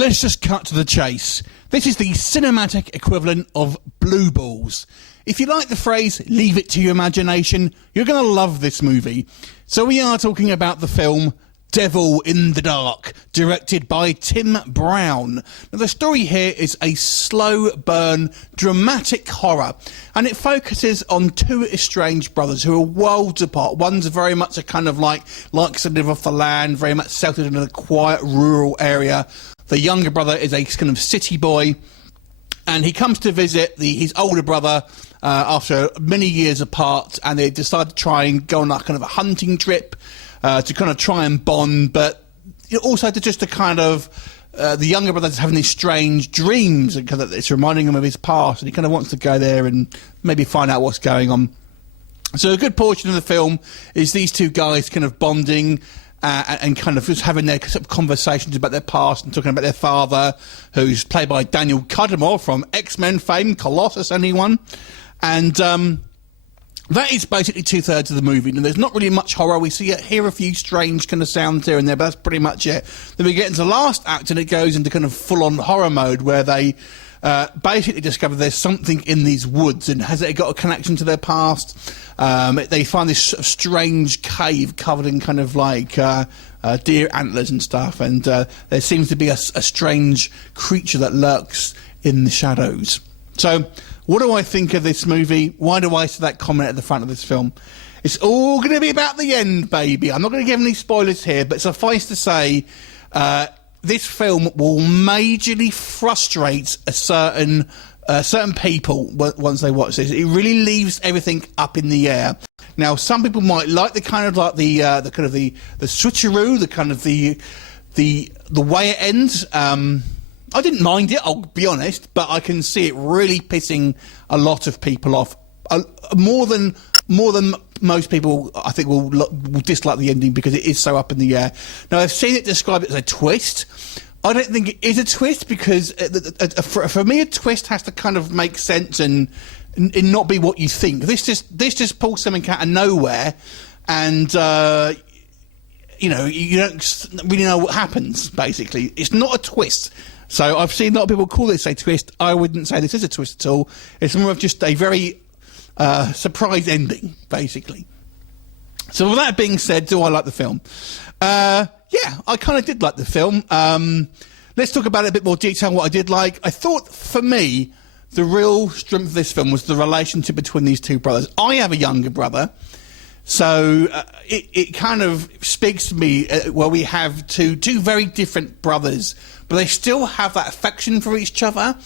Let's just cut to the chase. This is the cinematic equivalent of Blue Balls. If you like the phrase, leave it to your imagination, you're going to love this movie. So we are talking about the film Devil in the Dark, directed by Tim Brown. Now, the story here is a slow burn, dramatic horror, and it focuses on two estranged brothers who are worlds apart. One's very much a kind of likes to live off the land, very much settled in a quiet rural area. The younger brother is a kind of city boy, and he comes to visit his older brother after many years apart, and they decide to try and go on a kind of a hunting trip to kind of try and bond, but also to kind of the younger brother's having these strange dreams, and kind of it's reminding him of his past, and he kind of wants to go there and maybe find out what's going on. So a good portion of the film is these two guys kind of bonding and kind of just having their sort of conversations about their past and talking about their father, who's played by Daniel Cudmore from X-Men fame, Colossus, anyone? And that is basically two-thirds of the movie. And there's not really much horror. We hear a few strange kind of sounds here and there, but that's pretty much it. Then we get into the last act, and it goes into kind of full-on horror mode, where they basically discover there's something in these woods, and has it got a connection to their past? They find this sort of strange cave covered in kind of like deer antlers and stuff, and there seems to be a strange creature that lurks in the shadows. So what do I think of this movie? Why do I say that comment at the front of this film? It's all going to be about the end, baby. I'm not going to give any spoilers here, but suffice to say, this film will majorly frustrate certain people once they watch this. It really leaves everything up in the air. Now, some people might like the switcheroo, the kind of the way it ends. I didn't mind it, I'll be honest, but I can see it really pissing a lot of people off. More than most people, I think, will dislike the ending because it is so up in the air. Now, I've seen it described as a twist. I don't think it is a twist, because for me, a twist has to kind of make sense and not be what you think. This just pulls something out of nowhere, and you don't really know what happens. Basically, it's not a twist. So I've seen a lot of people call this a twist. I wouldn't say this is a twist at all. It's more of just a very surprise ending, basically. So with that being said, do I like the film? Yeah, I kind of did like the film. Let's talk about it in a bit more detail, what I did like. I thought, for me, the real strength of this film was the relationship between these two brothers. I have a younger brother, so it kind of speaks to me where we have two very different brothers, but they still have that affection for each other.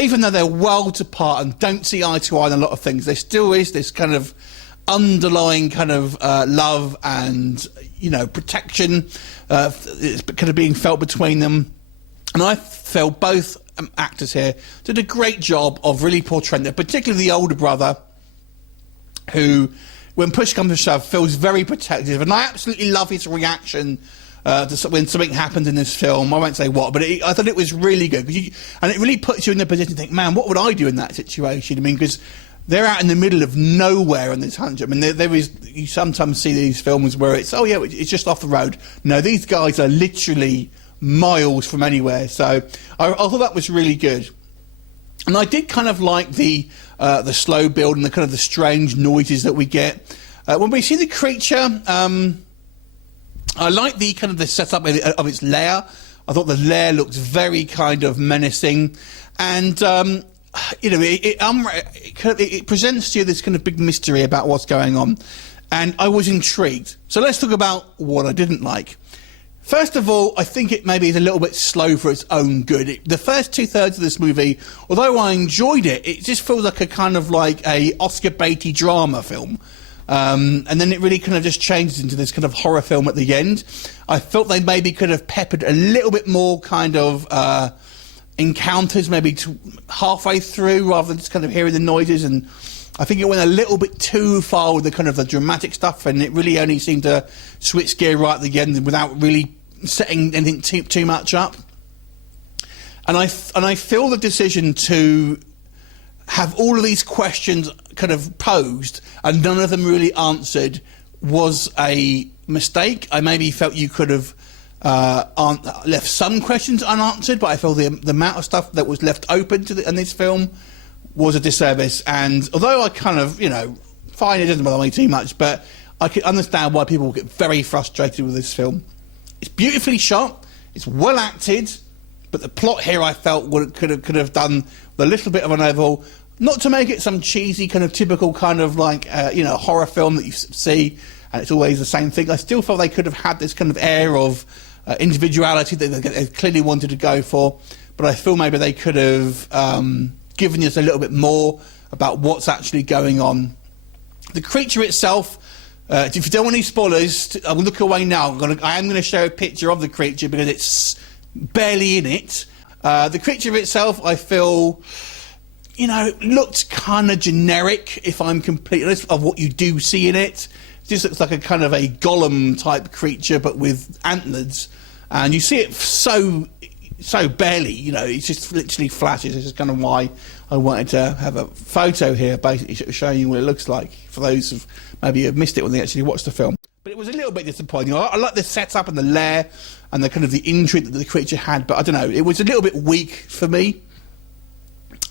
Even though they're worlds apart and don't see eye to eye on a lot of things, there still is this kind of underlying kind of love and, protection it's kind of being felt between them. And I felt both actors here did a great job of really portraying that, particularly the older brother, who, when push comes to shove, feels very protective. And I absolutely love his reaction when something happens in this film. I won't say what, but I thought it was really good. And it really puts you in the position to think, man, what would I do in that situation? I mean, because they're out in the middle of nowhere on this hunt. I mean, you sometimes see these films where it's just off the road. No, these guys are literally miles from anywhere. So I thought that was really good. And I did kind of like the slow build and the kind of the strange noises that we get. When we see the creature, I like the kind of the setup of its lair. I thought the lair looked very kind of menacing, and it presents to you this kind of big mystery about what's going on, and I was intrigued. So let's talk about what I didn't like. First of all, I think it maybe is a little bit slow for its own good. The first two-thirds of this movie, although I enjoyed it, it just feels like a kind of like a Oscar baity drama film. And then it really kind of just changes into this kind of horror film at the end. I felt they maybe could have peppered a little bit more kind of encounters maybe halfway through, rather than just kind of hearing the noises. And I think it went a little bit too far with the kind of the dramatic stuff, and it really only seemed to switch gear right at the end without really setting anything too much up. And I feel the decision to have all of these questions kind of posed and none of them really answered was a mistake. I maybe felt you could have left some questions unanswered, but I feel the amount of stuff that was left open in this film was a disservice. And although I kind of, fine, it doesn't bother me too much, but I can understand why people get very frustrated with this film. It's beautifully shot, it's well acted, but the plot here I felt could have done with a little bit of an overhaul. Not to make it some cheesy kind of typical kind of like horror film that you see and it's always the same thing. I still felt they could have had this kind of air of individuality that they clearly wanted to go for, but I feel maybe they could have given us a little bit more about what's actually going on. The creature itself, if you don't want any spoilers, I'll look away now. I am going to show a picture of the creature because it's barely in it. The creature itself, I feel, looked kind of generic, if I'm completely honest, of what you do see in it. It just looks like a kind of a golem type creature, but with antlers. And you see it so barely, it just literally flashes. This is kind of why I wanted to have a photo here, basically showing you what it looks like, for those who maybe have missed it when they actually watched the film. But it was a little bit disappointing. I like the setup and the lair and the kind of the intrigue that the creature had, but I don't know, it was a little bit weak for me.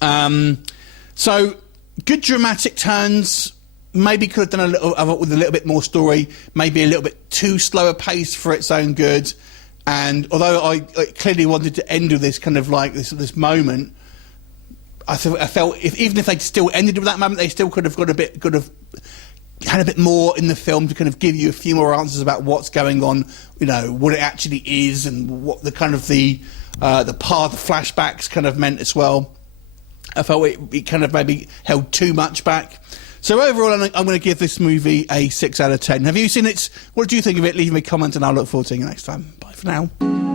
So, good dramatic turns. Maybe could have done a little with a little bit more story. Maybe a little bit too slow a pace for its own good. And although I clearly wanted to end with this kind of like this moment, I felt even if they'd still ended with that moment, they still could have had a bit more in the film to kind of give you a few more answers about what's going on, what it actually is, and what the kind of the part of the flashbacks kind of meant as well. I felt it kind of maybe held too much back. So overall, I'm going to give this movie a 6 out of 10. Have you seen it? What do you think of it? Leave me a comment and I'll look forward to seeing you next time. Bye for now.